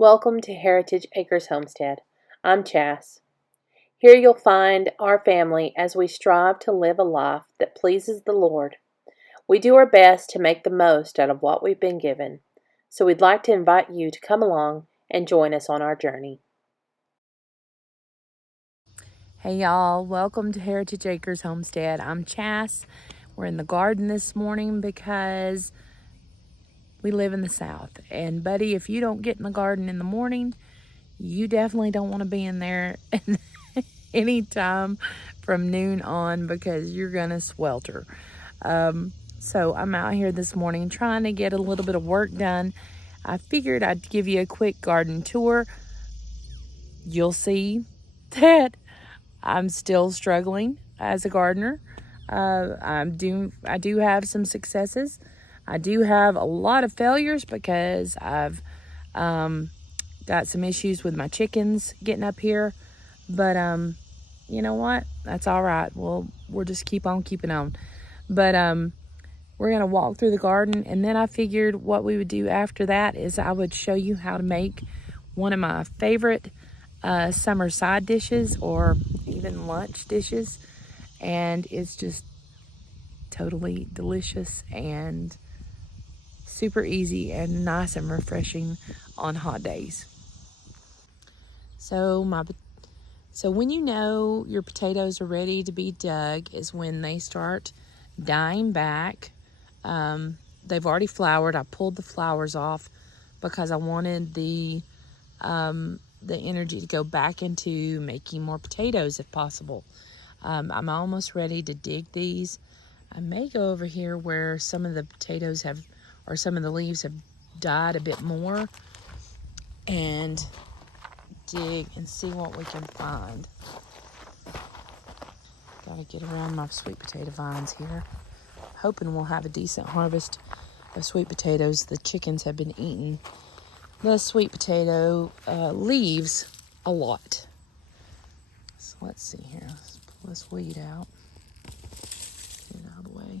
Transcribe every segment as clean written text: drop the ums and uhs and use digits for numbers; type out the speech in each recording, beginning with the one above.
Welcome to Heritage Acres Homestead. I'm Chas. Here you'll find our family as we strive to live a life that pleases the Lord. We do our best to make the most out of what we've been given, so we'd like to invite you to come along and join us on our journey. Hey y'all, welcome to Heritage Acres Homestead. I'm Chas. We're in the garden this morning because we live in the South. And buddy, if you don't get in the garden in the morning, you definitely don't want to be in there anytime from noon on because you're gonna swelter. So I'm out here this morning trying to get a little bit of work done. I figured I'd give you a quick garden tour. You'll see that I'm still struggling as a gardener. I do have some successes. I do have a lot of failures because I've got some issues with my chickens getting up here. But you know what? That's all right. We'll just keep on keeping on. But we're gonna walk through the garden, and then I figured what we would do after that is I would show you how to make one of my favorite summer side dishes or even lunch dishes, and it's just totally delicious and super easy and nice and refreshing on hot days. So when you know your potatoes are ready to be dug is when they start dying back. They've already flowered. I pulled the flowers off because I wanted the energy to go back into making more potatoes if possible. I'm almost ready to dig these. I may go over here where some of the potatoes have, or some of the leaves have died a bit more, and dig and see what we can find. Gotta get around my sweet potato vines here. Hoping we'll have a decent harvest of sweet potatoes. The chickens have been eating the sweet potato leaves a lot. So let's see here. Let's pull this weed out. Get it out of the way.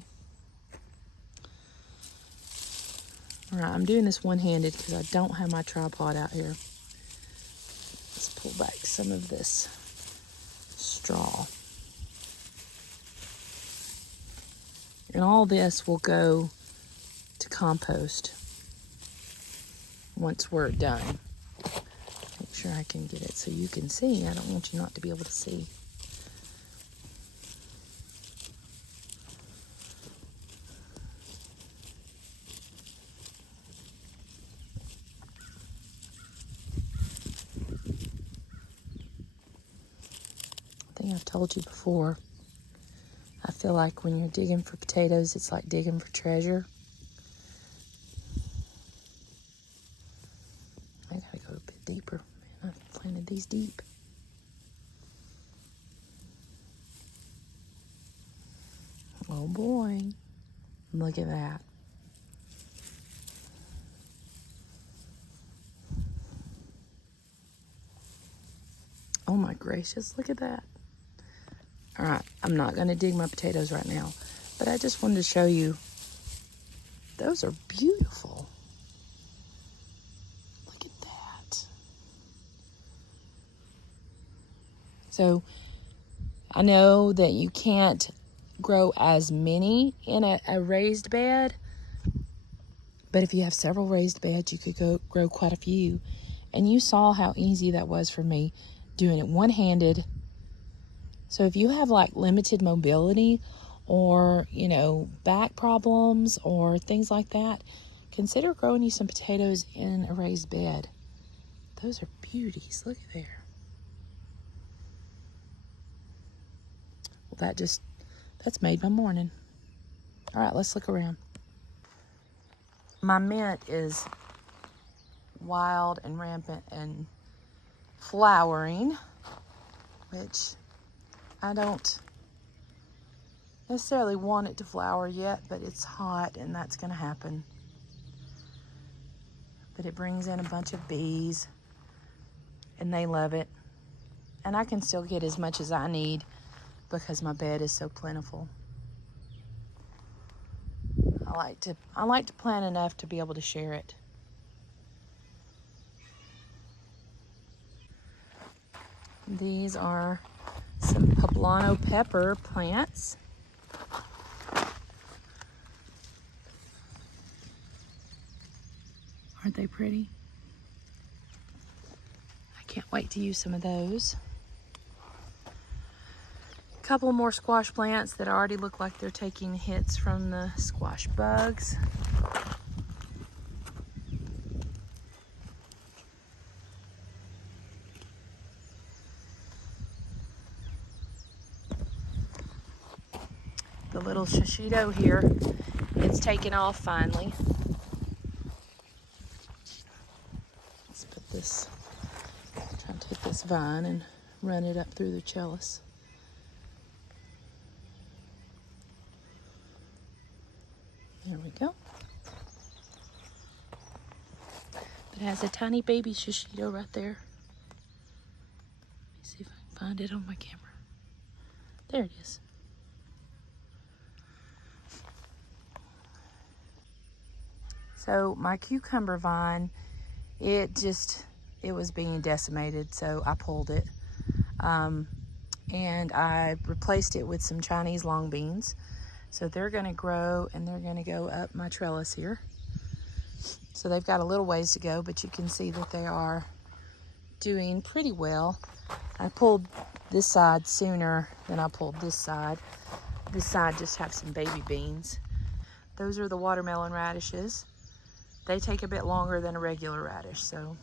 All right, I'm doing this one-handed because I don't have my tripod out here. Let's pull back some of this straw. And all this will go to compost once we're done. Make sure I can get it so you can see. I don't want you not to be able to see. I think I've told you before, I feel like when you're digging for potatoes, it's like digging for treasure. I gotta go a bit deeper. Man, I've planted these deep. Oh boy, look at that. Oh my gracious, look at that. All right, I'm not gonna dig my potatoes right now, but I just wanted to show you. Those are beautiful. Look at that. So I know that you can't grow as many in a raised bed, but if you have several raised beds, you could grow quite a few. And you saw how easy that was for me doing it one-handed. So if you have like limited mobility or, back problems or things like that, consider growing you some potatoes in a raised bed. Those are beauties. Look at there. Well, that's made my morning. All right, let's look around. My mint is wild and rampant and flowering, which I don't necessarily want it to flower yet, but it's hot and that's going to happen. But it brings in a bunch of bees and they love it. And I can still get as much as I need because my bed is so plentiful. I like to plant enough to be able to share it. These are some poblano pepper plants. Aren't they pretty? I can't wait to use some of those. A couple more squash plants that already look like they're taking hits from the squash bugs. The little shishito here, it's taken off finally. Let's put this, try to take this vine and run it up through the trellis. There we go. It has a tiny baby shishito right there. Let me see if I can find it on my camera. There it is. So my cucumber vine, it was being decimated, so I pulled it. And I replaced it with some Chinese long beans. So they're gonna grow and they're gonna go up my trellis here. So they've got a little ways to go, but you can see that they are doing pretty well. I pulled this side sooner than I pulled this side. This side just have some baby beans. Those are the watermelon radishes. They take a bit longer than a regular radish, so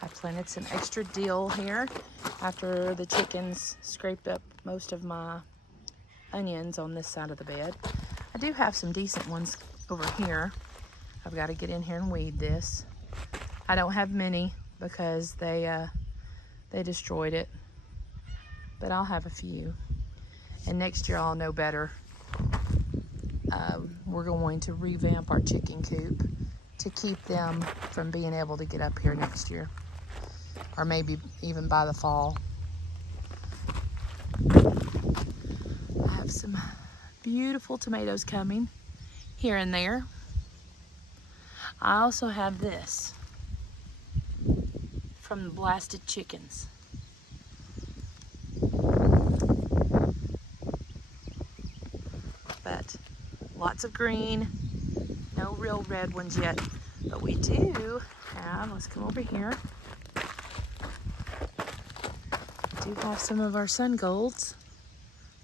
I planted some extra dill here after the chickens scraped up most of my onions on this side of the bed. I do have some decent ones over here. I've got to get in here and weed this. I don't have many because they destroyed it, but I'll have a few. And next year I'll know better. We're going to revamp our chicken coop to keep them from being able to get up here next year, or maybe even by the fall. I have some beautiful tomatoes coming here and there. I also have this from the blasted chickens. But lots of green, no real red ones yet, but we do have, let's come over here. We do have some of our sun golds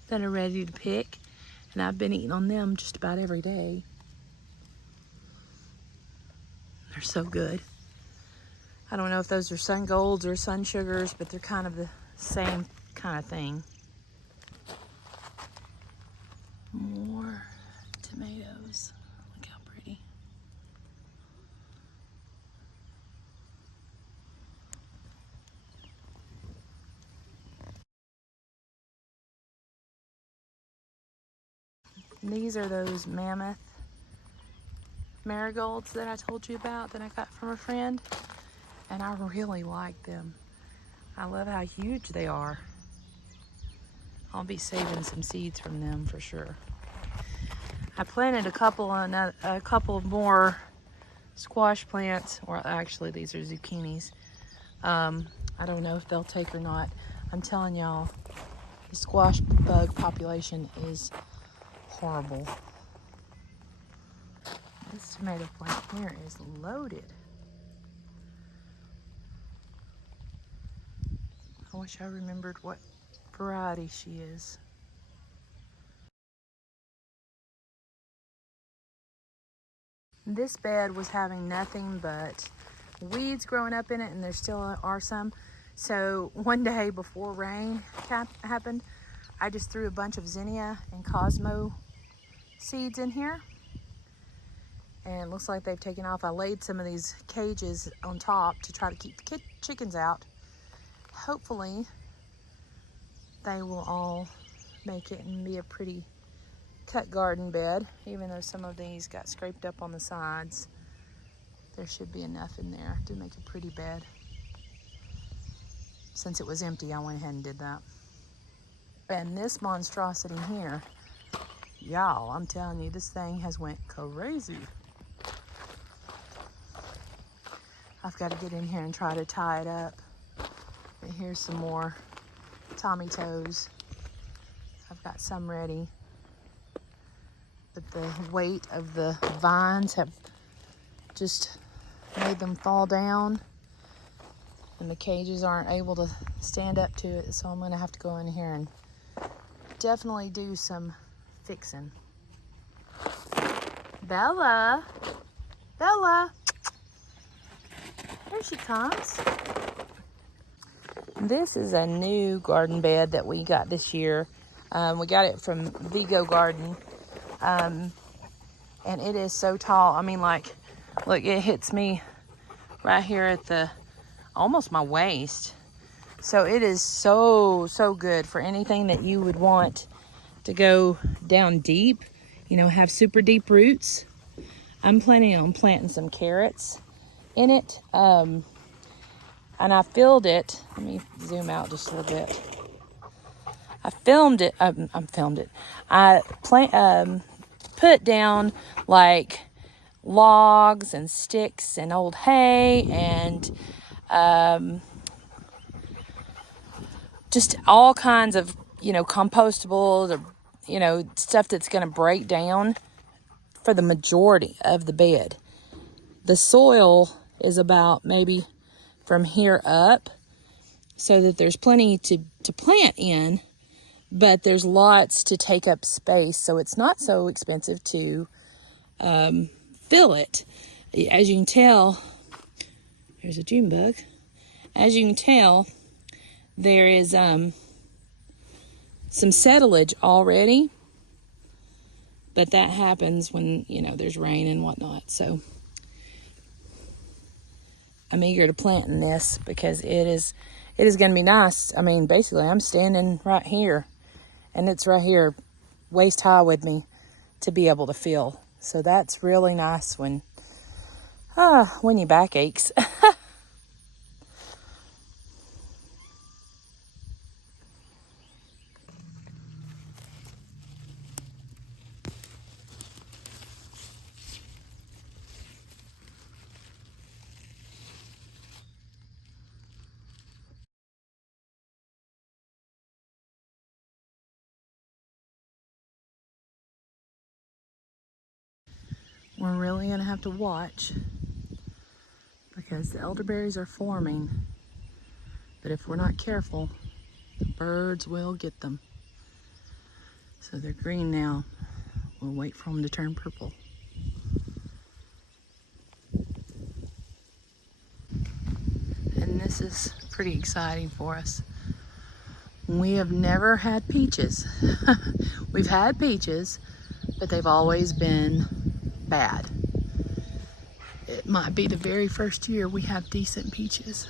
that are ready to pick, and I've been eating on them just about every day. They're so good. I don't know if those are sun golds or sun sugars, but they're kind of the same kind of thing. More tomatoes. Look how pretty. And these are those mammoth marigolds that I told you about that I got from a friend, and I really like them. I love how huge they are. I'll be saving some seeds from them for sure. I planted a couple more squash plants, or actually these are zucchinis. I don't know if they'll take or not. I'm telling y'all, the squash bug population is horrible. This tomato plant here is loaded. I wish I remembered what variety she is. This bed was having nothing but weeds growing up in it, and there still are some. So one day before rain happened, I just threw a bunch of zinnia and Cosmo seeds in here, and it looks like they've taken off. I laid some of these cages on top to try to keep the chickens out. Hopefully they will all make it and be a pretty cut garden bed, even though some of these got scraped up on the sides. There should be enough in there to make a pretty bed. Since it was empty, I went ahead and did that. And this monstrosity here, y'all, I'm telling you, this thing has went crazy. I've got to get in here and try to tie it up. But here's some more Tommy toes. I've got some ready. But the weight of the vines have just made them fall down. And the cages aren't able to stand up to it. So I'm going to have to go in here and definitely do some fixing. Bella. Bella. Here she comes. This is a new garden bed that we got this year. We got it from Vigo Garden. And it is so tall. I mean, like, look, it hits me right here at the, almost my waist. So it is so good for anything that you would want to go down deep, you know, have super deep roots. I'm planning on planting some carrots in it. And I filled it. Let me zoom out just a little bit. I filmed it. I put down like logs and sticks and old hay and just all kinds of, you know, compostables or, you know, stuff that's going to break down for the majority of the bed. The soil is about maybe from here up so that there's plenty to plant in, but there's lots to take up space. So it's not so expensive to fill it. As you can tell, there's a June bug. As you can tell, there is some settlage already, but that happens when, you know, there's rain and whatnot. So I'm eager to plant in this because it is going to be nice. I mean, basically, I'm standing right here, and it's right here, waist high with me, to be able to feel. So that's really nice when your back aches. We're really going to have to watch because the elderberries are forming. But if we're not careful, the birds will get them. So they're green now. We'll wait for them to turn purple. And this is pretty exciting for us. We have never had peaches. We've had peaches, but they've always been bad. It might be the very first year we have decent peaches.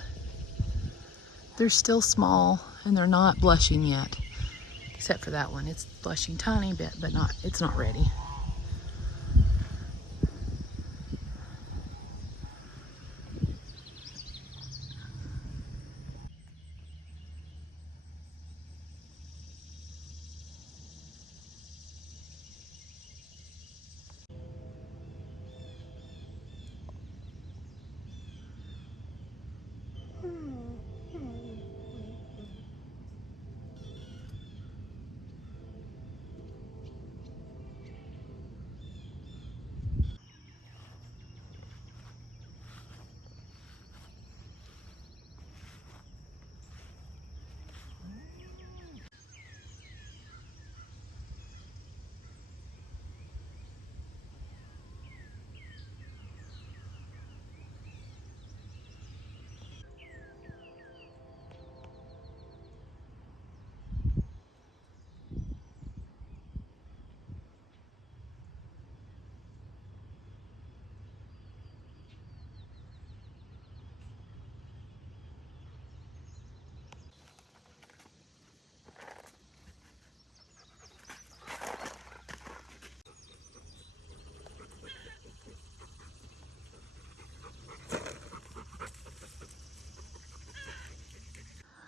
They're still small and they're not blushing yet, except for that one. It's blushing tiny bit, but it's not ready.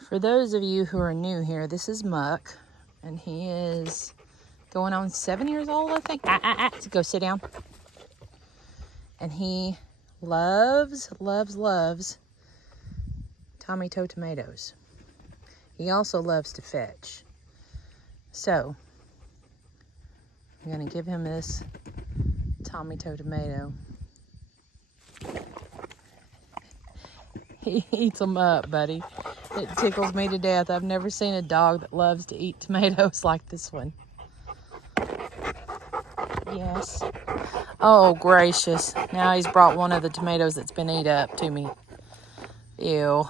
For those of you who are new here, this is Muck, and he is going on 7 years old, I think. Go sit down. And he loves tomato tomatoes. He also loves to fetch. So I'm gonna give him this tomato tomato. He eats them up, buddy. It tickles me to death. I've never seen a dog that loves to eat tomatoes like this one. Yes. Oh, gracious. Now he's brought one of the tomatoes that's been eat up to me. Ew.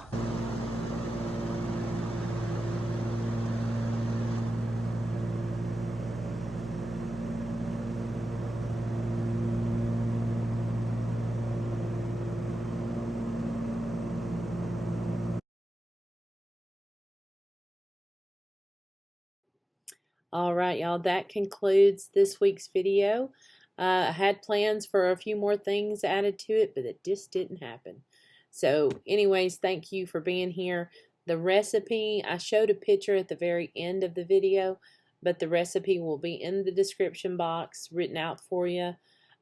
All right, y'all, that concludes this week's video. I had plans for a few more things added to it, but it just didn't happen. So anyways, thank you for being here. The recipe, I showed a picture at the very end of the video, but the recipe will be in the description box written out for you.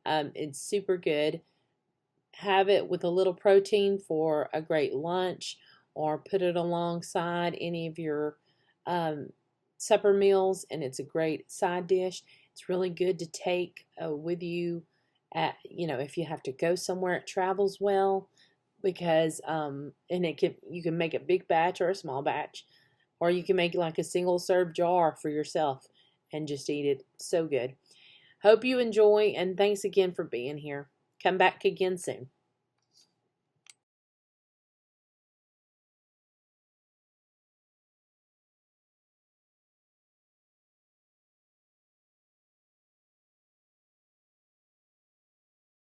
It's super good. Have it with a little protein for a great lunch, or put it alongside any of your supper meals, and it's a great side dish. It's really good to take with you at, if you have to go somewhere, it travels well, because and you can make a big batch or a small batch, or you can make like a single serve jar for yourself and just eat it. So good. Hope you enjoy, and thanks again for being here. Come back again soon.